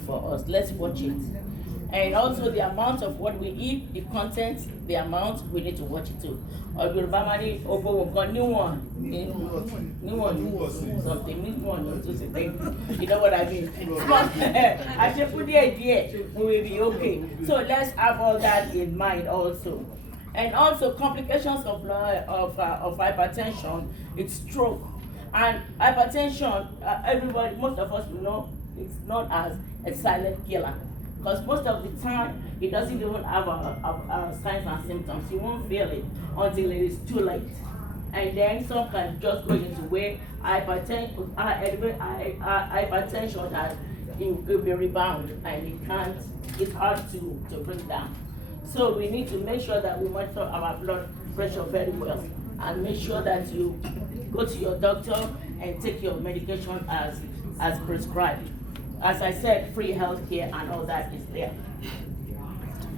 good for us. Let's watch it. And also the amount of what we eat, the content, the amount, we need to watch it too. Or new one, something, new one, you know what I mean? I should put the idea, we will be okay. So let's have all that in mind also. And also complications of hypertension, it's stroke. And hypertension, everybody, most of us know, it's known as a silent killer. Because most of the time, it doesn't even have signs and symptoms. You won't feel it until it is too late. And then some can just go into where hypertension that it will be rebound and it's hard to bring down. So we need to make sure that we monitor our blood pressure very well and make sure that you go to your doctor and take your medication as prescribed. As I said, free healthcare and all that is there.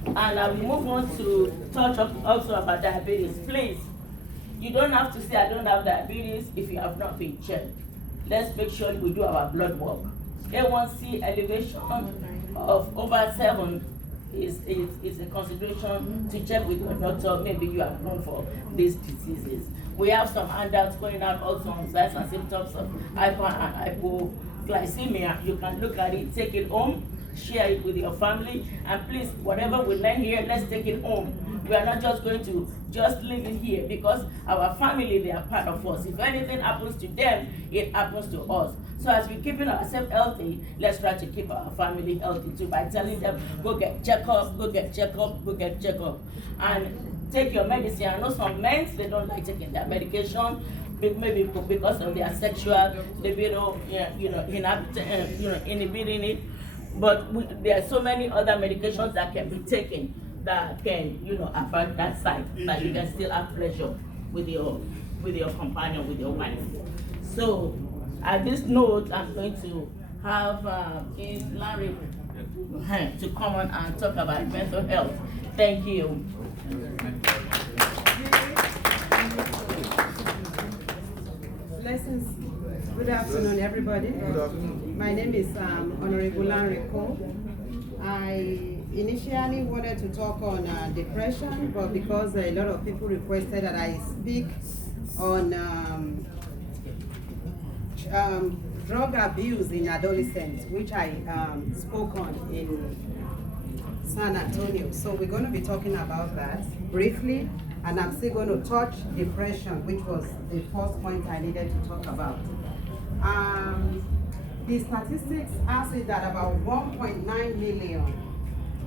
And I will move on to touch also about diabetes. Please, you don't have to say I don't have diabetes if you have not been checked. Let's make sure we do our blood work. A1C elevation of over 7 is a consideration to check with your doctor. Maybe you are known for these diseases. We have some handouts going out also on signs and symptoms of hyper and hypoglycemia. You can look at it, take it home, share it with your family, and please, whatever we learn here, let's take it home. We are not just going to just leave it here because our family, they are part of us. If anything happens to them, it happens to us. So as we're keeping ourselves healthy, let's try to keep our family healthy too by telling them, go get checkup, go get checkup, go get checkup. And take your medicine. I know some men, they don't like taking their medication, maybe because of their sexual libido, inhibiting it. But there are so many other medications that can be taken that can, affect that side, but you can still have pleasure with your companion, with your wife. So, at this note, I'm going to have Lanre to come on and talk about mental health. Thank you. Blessings. Good afternoon, everybody. Good afternoon. My name is Honorable Lanre. I initially wanted to talk on depression, but because a lot of people requested that I speak on drug abuse in adolescents, which I spoke on in San Antonio. So we're going to be talking about that briefly, and I'm still going to touch depression, which was the first point I needed to talk about. The statistics has it that about 1.9 million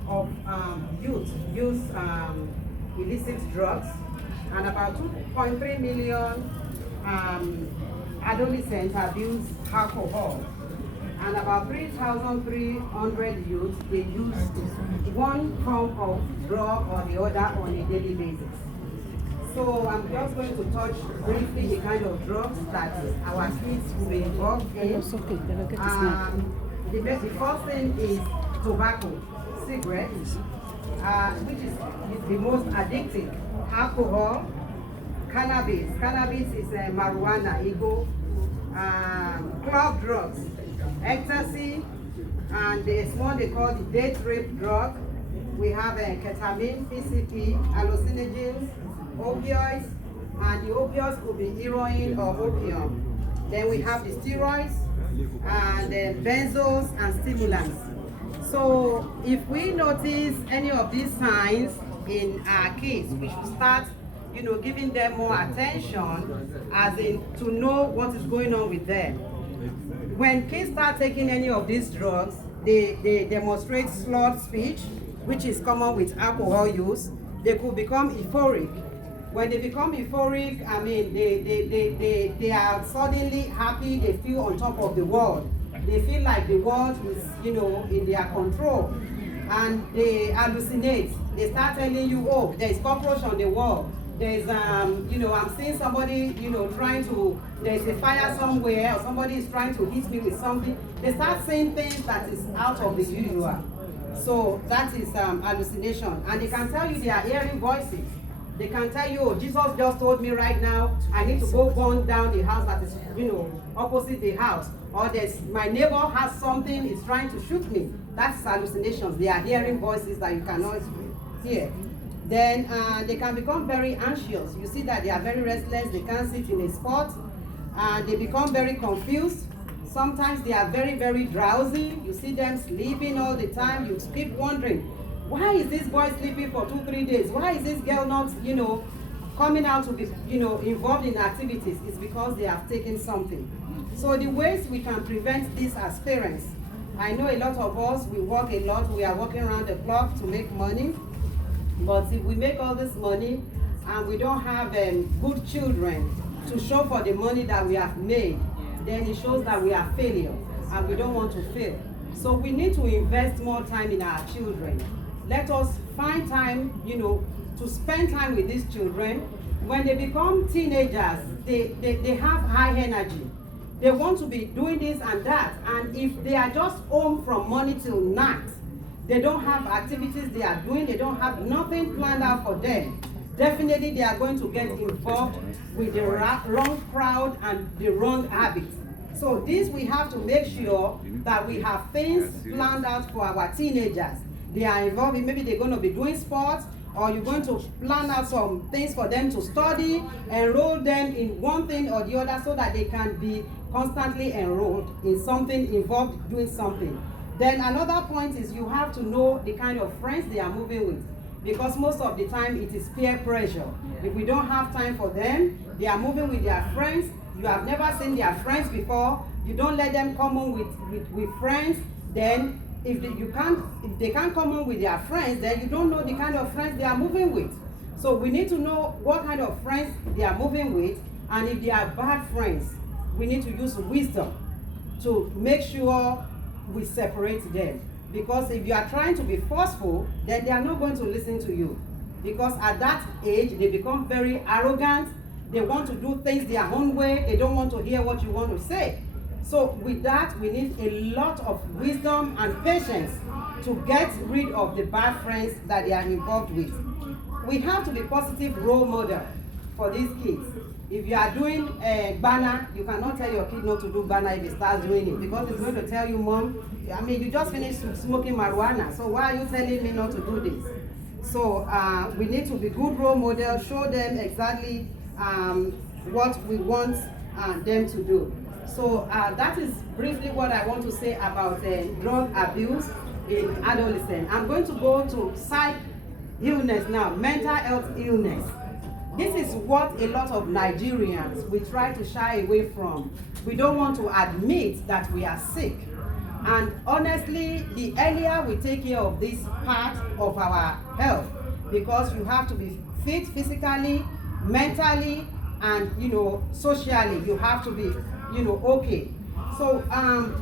of youth use illicit drugs, and about 2.3 million adolescents abuse alcohol, and about 3,300 youth, they use one form of drug or the other on a daily basis. So I'm just going to touch briefly the kind of drugs that our kids will be involved in. The first thing is tobacco, cigarettes, which is the most addictive. Alcohol, cannabis. Cannabis is marijuana, ego, club drugs, ecstasy, and there's one they call the date rape drug. We have ketamine, PCP, hallucinogens, opioids, and the opioids could be heroin or opium. Then we have the steroids and benzos and stimulants. So if we notice any of these signs in our kids, we should start giving them more attention, as in to know what is going on with them. When kids start taking any of these drugs, they demonstrate slurred speech, which is common with alcohol use. They could become euphoric. When they become euphoric, I mean, they are suddenly happy, they feel on top of the world. They feel like the world is, in their control. And they hallucinate. They start telling you, oh, there's cockroach on the wall. There's, I'm seeing somebody, trying to, there's a fire somewhere, or somebody is trying to hit me with something. They start saying things that is out of the usual. So that is hallucination. And they can tell you they are hearing voices. They can tell you, oh, Jesus just told me right now, I need to go burn down the house that is, opposite the house. or my neighbor has something, is trying to shoot me. That's hallucinations. They are hearing voices that you cannot hear. Then they can become very anxious. You see that they are very restless, they can't sit in a spot, and they become very confused. Sometimes they are very, very drowsy. You see them sleeping all the time. You keep wondering, why is this boy sleeping for 2-3 days? Why is this girl not, coming out to be, involved in activities? It's because they have taken something. So the ways we can prevent this as parents, I know a lot of us, we work a lot. We are working around the clock to make money. But if we make all this money and we don't have good children to show for the money that we have made, then it shows that we are failures and we don't want to fail. So we need to invest more time in our children. Let us find time, to spend time with these children. When they become teenagers, they have high energy. They want to be doing this and that. And if they are just home from morning till night, they don't have activities they are doing, they don't have nothing planned out for them, definitely they are going to get involved with the wrong crowd and the wrong habits. So this we have to make sure that we have things planned out for our teenagers. They are involved in, maybe they're going to be doing sports, or you're going to plan out some things for them to study, enroll them in one thing or the other so that they can be constantly enrolled in something, involved doing something. Then another point is you have to know the kind of friends they are moving with, because most of the time it is peer pressure. If we don't have time for them, they are moving with their friends. You have never seen their friends before. You don't let them come on with friends. Then if they can't come on with their friends, then you don't know the kind of friends they are moving with. So we need to know what kind of friends they are moving with, and if they are bad friends, we need to use wisdom to make sure we separate them. Because if you are trying to be forceful, then they are not going to listen to you. Because at that age, they become very arrogant. They want to do things their own way. They don't want to hear what you want to say. So with that, we need a lot of wisdom and patience to get rid of the bad friends that they are involved with. We have to be positive role model for these kids. If you are doing a banner, you cannot tell your kid not to do banner if he starts doing it, because it's going to tell you, Mom, you just finished smoking marijuana, so why are you telling me not to do this? So we need to be good role models, show them exactly what we want them to do. So that is briefly what I want to say about drug abuse in adolescents. I'm going to go to psych illness now, mental health illness. This is what a lot of Nigerians, we try to shy away from. We don't want to admit that we are sick. And honestly, the earlier we take care of this part of our health, because you have to be fit physically, mentally, and socially, you have to be okay. So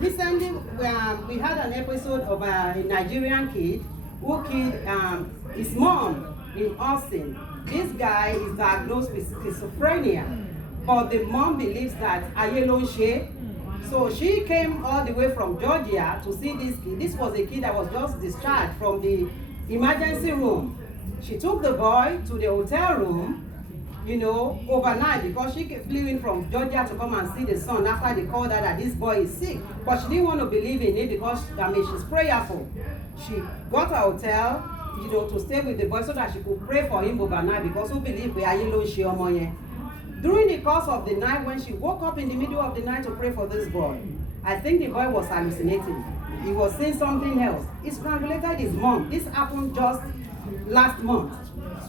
recently we had an episode of a Nigerian kid who killed his mom in Austin. This guy is diagnosed with schizophrenia, but the mom believes that Yeye ló ń ṣe. So she came all the way from Georgia to see this kid. This was a kid that was just discharged from the emergency room. She took the boy to the hotel room, overnight, because she flew in from Georgia to come and see the son after they called her that this boy is sick. But she didn't want to believe in it because, she's prayerful. She got a hotel, to stay with the boy so that she could pray for him overnight, because who believe we are yellow. During the course of the night, when she woke up in the middle of the night to pray for this boy, I think the boy was hallucinating. He was saying something else. He strangulated his mom. This happened just last month.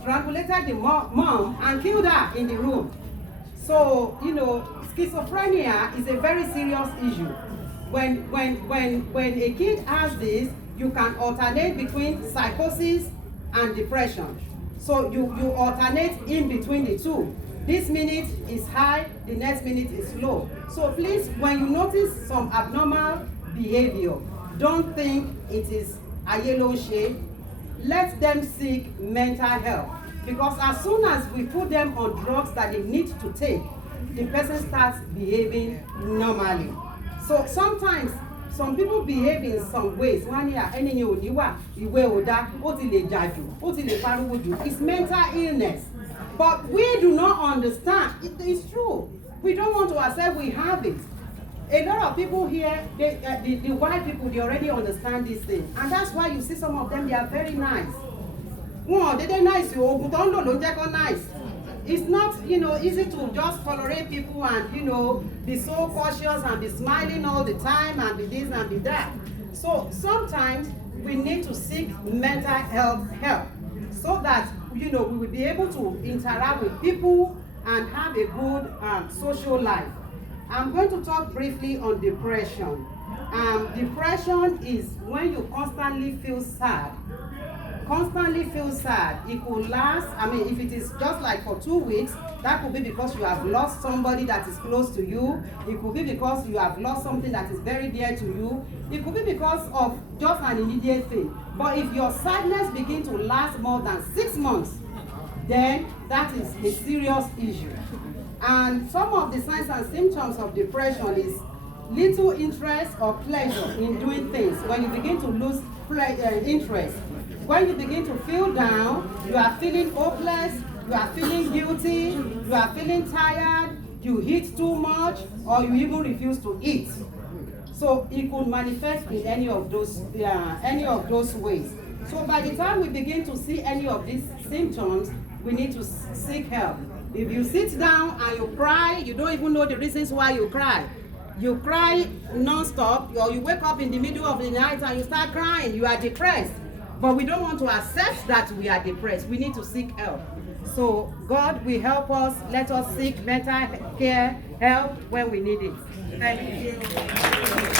Strangulated the mom and killed her in the room. So, schizophrenia is a very serious issue. When a kid has this, you can alternate between psychosis and depression. So you alternate in between the two. This minute is high, the next minute is low. So please, when you notice some abnormal behavior, don't think it is a yellow shade. Let them seek mental health. Because as soon as we put them on drugs that they need to take, the person starts behaving normally. So sometimes, some people behave in some ways. It's mental illness. But we do not understand. It is true. We don't want to accept we have it. A lot of people here, the white people, they already understand this thing. And that's why you see some of them, they are very nice. They're nice, nice. It's not, easy to just tolerate people and, be so cautious and be smiling all the time and be this and be that. So sometimes we need to seek mental health help so that, we will be able to interact with people and have a good social life. I'm going to talk briefly on depression. Depression is when you constantly feel sad. It could last, if it is just like for 2 weeks, that could be because you have lost somebody that is close to you. It could be because you have lost something that is very dear to you. It could be because of just an immediate thing. But if your sadness begins to last more than 6 months, then that is a serious issue. And some of the signs and symptoms of depression is little interest or pleasure in doing things. When you begin to lose interest, when you begin to feel down, you are feeling hopeless, you are feeling guilty, you are feeling tired, you eat too much, or you even refuse to eat. So it could manifest in any of those ways. So by the time we begin to see any of these symptoms, we need to seek help. If you sit down and you cry, you don't even know the reasons why you cry. You cry non-stop, or you wake up in the middle of the night and you start crying, you are depressed. But we don't want to accept that we are depressed. We need to seek help. So God will help us. Let us seek mental care help when we need it. Thank you.